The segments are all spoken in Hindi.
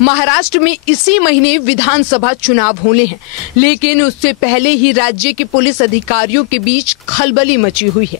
महाराष्ट्र में इसी महीने विधानसभा चुनाव होने हैं, लेकिन उससे पहले ही राज्य के पुलिस अधिकारियों के बीच खलबली मची हुई है।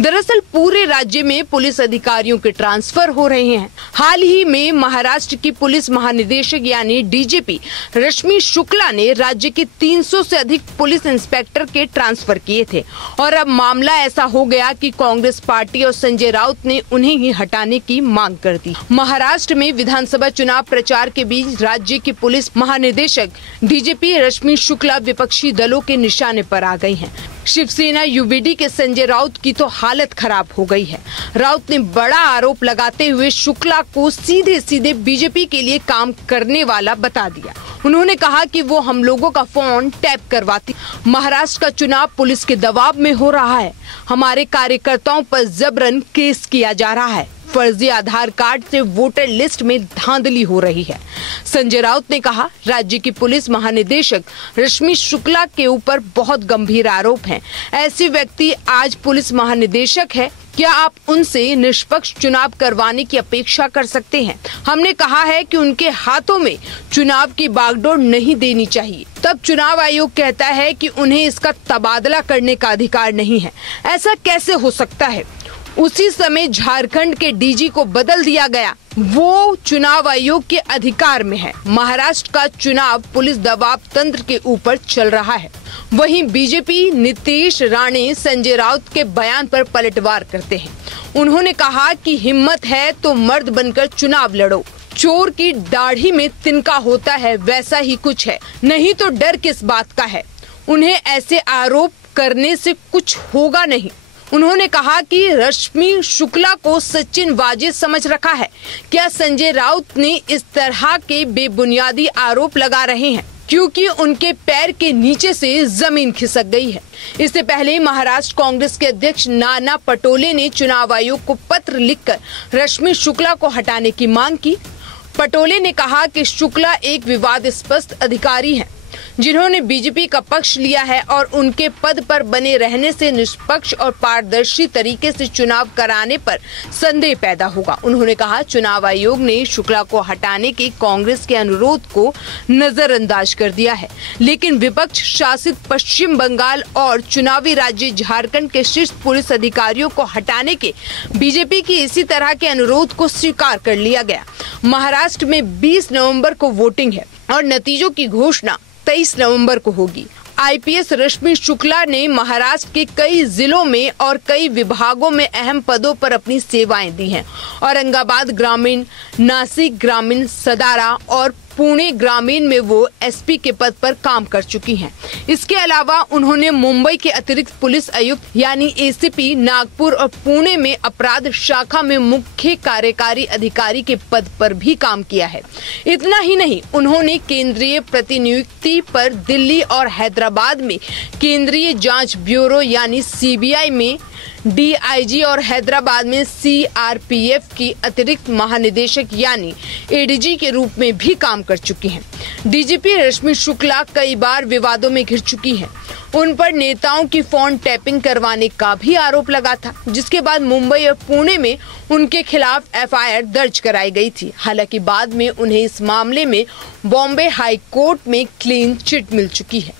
दरअसल पूरे राज्य में पुलिस अधिकारियों के ट्रांसफर हो रहे हैं। हाल ही में महाराष्ट्र की पुलिस महानिदेशक यानी डीजीपी रश्मि शुक्ला ने राज्य के 300 से अधिक पुलिस इंस्पेक्टर के ट्रांसफर किए थे और अब मामला ऐसा हो गया कि कांग्रेस पार्टी और संजय राउत ने उन्हें ही हटाने की मांग कर दी। महाराष्ट्र में विधानसभा चुनाव प्रचार के बीच राज्य की पुलिस महानिदेशक डीजीपी रश्मि शुक्ला विपक्षी दलों के निशाने पर आ गई हैं। शिवसेना यूवीडी के संजय राउत की तो हालत खराब हो गई है। राउत ने बड़ा आरोप लगाते हुए शुक्ला को सीधे सीधे बीजेपी के लिए काम करने वाला बता दिया। उन्होंने कहा कि वो हम लोगों का फोन टैप करवाती। महाराष्ट्र का चुनाव पुलिस के दबाव में हो रहा है। हमारे कार्यकर्ताओं पर जबरन केस किया जा रहा है। फर्जी आधार कार्ड से वोटर लिस्ट में धांधली हो रही है। संजय राउत ने कहा, राज्य की पुलिस महानिदेशक रश्मि शुक्ला के ऊपर बहुत गंभीर आरोप हैं। ऐसे व्यक्ति आज पुलिस महानिदेशक है, क्या आप उनसे निष्पक्ष चुनाव करवाने की अपेक्षा कर सकते हैं? हमने कहा है कि उनके हाथों में चुनाव की बागडोर नहीं देनी चाहिए। तब चुनाव आयोग कहता है कि उन्हें इसका तबादला करने का अधिकार नहीं है। ऐसा कैसे हो सकता है? उसी समय झारखंड के डीजी को बदल दिया गया, वो चुनाव आयोग के अधिकार में है। महाराष्ट्र का चुनाव पुलिस दबाव तंत्र के ऊपर चल रहा है। वहीं बीजेपी नीतीश राणे संजय राउत के बयान पर पलटवार करते हैं। उन्होंने कहा कि हिम्मत है तो मर्द बनकर चुनाव लड़ो। चोर की दाढ़ी में तिनका होता है, वैसा ही कुछ है, नहीं तो डर किस बात का है। उन्हें ऐसे आरोप करने से कुछ होगा नहीं। उन्होंने कहा कि रश्मि शुक्ला को सचिन वाजिद समझ रखा है। क्या संजय राउत ने इस तरह के बेबुनियादी आरोप लगा रहे हैं क्योंकि उनके पैर के नीचे से जमीन खिसक गई है। इससे पहले महाराष्ट्र कांग्रेस के अध्यक्ष नाना पटोले ने चुनाव आयोग को पत्र लिखकर रश्मि शुक्ला को हटाने की मांग की। पटोले ने कहा कि शुक्ला एक विवादास्पद अधिकारी हैं, जिन्होंने बीजेपी का पक्ष लिया है और उनके पद पर बने रहने से निष्पक्ष और पारदर्शी तरीके से चुनाव कराने पर संदेह पैदा होगा। उन्होंने कहा, चुनाव आयोग ने शुक्ला को हटाने के कांग्रेस के अनुरोध को नजरअंदाज कर दिया है, लेकिन विपक्ष शासित पश्चिम बंगाल और चुनावी राज्य झारखंड के शीर्ष पुलिस अधिकारियों को हटाने के बीजेपी की इसी तरह के अनुरोध को स्वीकार कर लिया गया। महाराष्ट्र में 20 नवंबर को वोटिंग है और नतीजों की घोषणा 23 नवंबर को होगी। आईपीएस रश्मि शुक्ला ने महाराष्ट्र के कई जिलों में और कई विभागों में अहम पदों पर अपनी सेवाएं दी हैं। औरंगाबाद ग्रामीण, नासिक ग्रामीण, सदारा और पुणे ग्रामीण में वो एसपी के पद पर काम कर चुकी हैं। इसके अलावा उन्होंने मुंबई के अतिरिक्त पुलिस आयुक्त यानी एसीपी, नागपुर और पुणे में अपराध शाखा में मुख्य कार्यकारी अधिकारी के पद पर भी काम किया है। इतना ही नहीं, उन्होंने केंद्रीय प्रतिनियुक्ति पर दिल्ली और हैदराबाद में केंद्रीय जांच ब्यूरो यानी सीबीआई में डीआईजी और हैदराबाद में सीआरपीएफ की अतिरिक्त महानिदेशक यानी एडीजी के रूप में भी काम कर चुकी हैं। डीजीपी रश्मि शुक्ला कई बार विवादों में घिर चुकी हैं। उन पर नेताओं की फोन टैपिंग करवाने का भी आरोप लगा था, जिसके बाद मुंबई और पुणे में उनके खिलाफ एफआईआर दर्ज कराई गई थी। हालांकि बाद में उन्हें इस मामले में बॉम्बे हाई कोर्ट में क्लीन चिट मिल चुकी है।